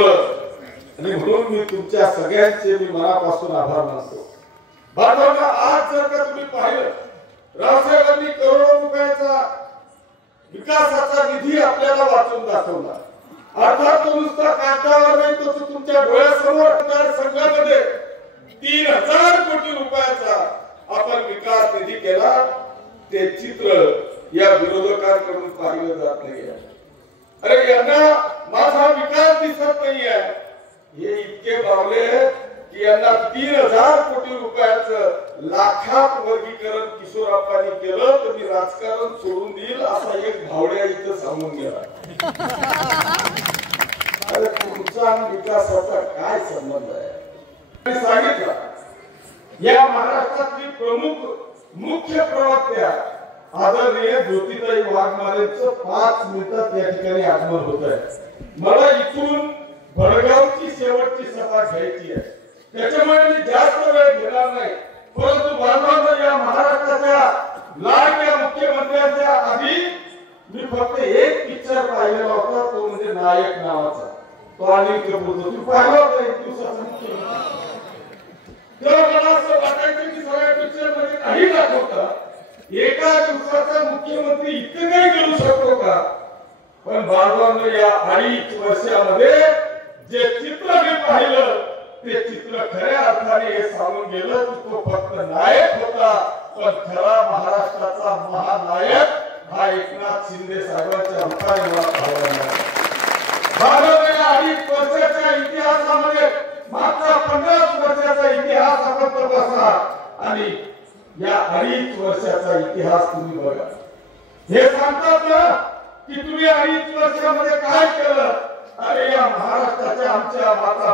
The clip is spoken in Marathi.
आणि म्हणून मी तुमच्या सगळ्यांचे मी मनापासून आभार मानतो। बांधवांनो, आज जर का तुम्ही पाहिलं, रावसाहेबांनी करोडो रुपयाचा विकासाचा निधी आपल्याला वाचून दाखवला। अर्थात तो नुसता कागदावर नाही, तो तुमच्या डोळ्यासमोर संघामध्ये 3000 कोटी रुपयाचा आपण विकास निधी केला। ते चित्र या विरोधकांकडून पाहिलं जात नाही। अरे यांना माझा विकास दिसत नाहीये, हे इतके बावले की यांना 3000 कोटी रुपयाचं लाखात वर्गीकरण किशोरप्पांनी केलं तर मी राजकारण सोडून देईल असा एक भावड्या इथं सांगून गेला। अरे तुमचा आणि विकासाचा काय संबंध आहे? मी सांगितलं, या महाराष्ट्रातली प्रमुख मुख्य प्रवक्त्या आदरणीय ज्योतिताई वाघमारेंचं 5 मिनिटात या ठिकाणी आगमन होत आहे। मला इथून भडगावची शेवटची सभा घ्यायची आहे, त्याच्यामुळे मी जास्त वेळ घेणार नाही। परंतु बांधवांनो, या महाराष्ट्राच्या लाडक्या मुख्यमंत्र्यांच्या आधी मी फक्त एक पिक्चर पाहिलेला होता, तो म्हणजे नायक नावाचा। तो अनिल कपूरचा तू पाहिला होता एक दिवसाचा मुख्यमंत्री? तेव्हा मला असं वाटायचं की सगळ्या पिक्चर मध्ये काही दाखवता एका दिवसाचा मुख्यमंत्री इतकं काही करू शकतो का? पण बांधवांनो, या 2.5 वर्षामध्ये जे चित्र मी पाहिलं ते चित्र खऱ्या अर्थाने हे सांगून गेलं की तो फक्त नायक होता, पण खरा महाराष्ट्राचा महानायक हा एकनाथ शिंदे साहेबांच्या रूपाने मला पाहायला मिळाला। या 2.5 वर्षाच्या इतिहासामध्ये मागचा 50 वर्षाचा इतिहास आपण तपासा आणि या 2.5 वर्षाचा इतिहास तुम्ही बघा। हे सांगतात ना की तुम्ही 2.5 वर्षामध्ये काय केलं? अरे या महाराष्ट्राच्या आमच्या माता